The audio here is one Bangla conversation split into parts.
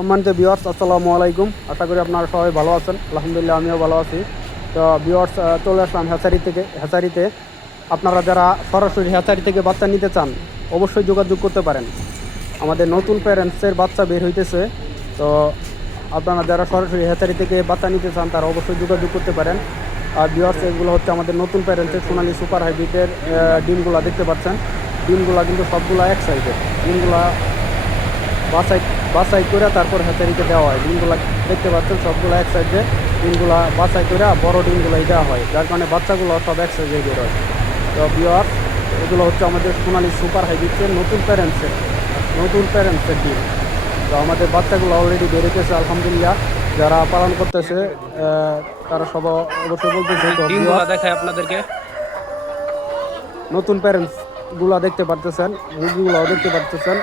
সম্মানিত ভিউয়ার্স, আসসালামু আলাইকুম। আশা করি আপনারা সবাই ভালো আছেন। আলহামদুলিল্লাহ, আমিও ভালো আছি। তো ভিউয়ার্স, চলে আসলাম হ্যাচারিতে। আপনারা যারা সরাসরি হ্যাচারি থেকে বাচ্চা নিতে চান অবশ্যই যোগাযোগ করতে পারেন। আমাদের নতুন প্যারেন্টসের বাচ্চা বের হইতেছে। তো আপনারা যারা সরাসরি হ্যাচারি থেকে বাচ্চা নিতে চান তারা অবশ্যই যোগাযোগ করতে পারেন। আর ভিউয়ার্স, এগুলো হচ্ছে আমাদের নতুন প্যারেন্টসের সোনালী সুপার হাইব্রিডের ডিমগুলা দেখতে পাচ্ছেন। ডিমগুলা কিন্তু সবগুলা এক সাইজের। ডিমগুলা বাছাই বাছাই করে তারপর হ্যাচারিতে দেওয়া হয়। ডিমগুলা দেখতে পাচ্ছেন সবগুলো এক সাইজে। ডিমগুলা বাছাই করে বড় ডিমগুলাই দেওয়া হয়, যার কারণে বাচ্চাগুলো সব এক সাইজে বের হয়। তো ভিউয়ার্স, এগুলো হচ্ছে আমাদের সোনালী সুপার হাইব্রিডের নতুন প্যারেন্টসের ডিম। তো আমাদের বাচ্চাগুলো অলরেডি বেরোতেছে আলহামদুলিল্লাহ। যারা পালন করতেছে তারা সব অবশ্যই বলতেছে। তো ডিমগুলা ভিউয়ার্স, দেখায় আপনাদেরকে। নতুন প্যারেন্টস গুলা দেখতে পারতেছেন, মুরগিগুলাও দেখতে পারতেছেন।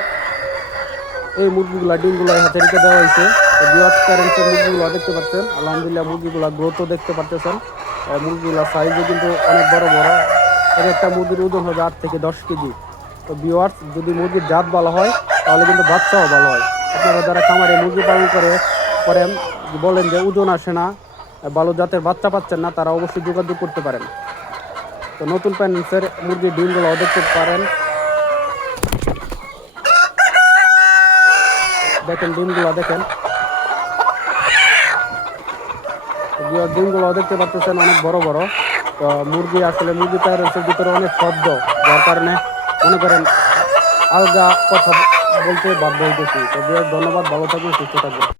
এই মুরগিগুলা ডিমগুলো হ্যাচারিতে দেওয়া হয়েছে। ভিউয়ার্স, প্যারেন্টসের মুরগিগুলো দেখতে পাচ্ছেন। আলহামদুলিল্লাহ, মুরগিগুলা গ্রোথও দেখতে পারতেছেন। মুরগিগুলা সাইজও কিন্তু অনেক বড় বড়। এক একটা মুরগির ওজন হবে 8 থেকে 10 কেজি। তো ভিউয়ার্স, যদি মুরগির জাত ভালো হয় তাহলে কিন্তু বাচ্চাও ভালো হয়। আপনারা যারা খামারে মুরগি পালন করেন, বলেন যে ওজন আসে না, ভালো জাতের বাচ্চা পাচ্ছেন না, তারা অবশ্যই যোগাযোগ করতে পারেন। তো নতুন প্যারেন্টসের মুরগির ডিমগুলো দেখতে পারেন। দেখেন ডিমগুলো দেখেন। ডিমগুলো দেখতে পাচ্ছেন অনেক বড় বড়। তো মুরগি প্যারেন্টসের ভিতরে অনেক শব্দ, যার কারণে মনে করেন আলগা কথা বলতে বাধ্য হইতেছি। তো ধন্যবাদ, ভালো থাকুন, সুস্থ থাকবেন।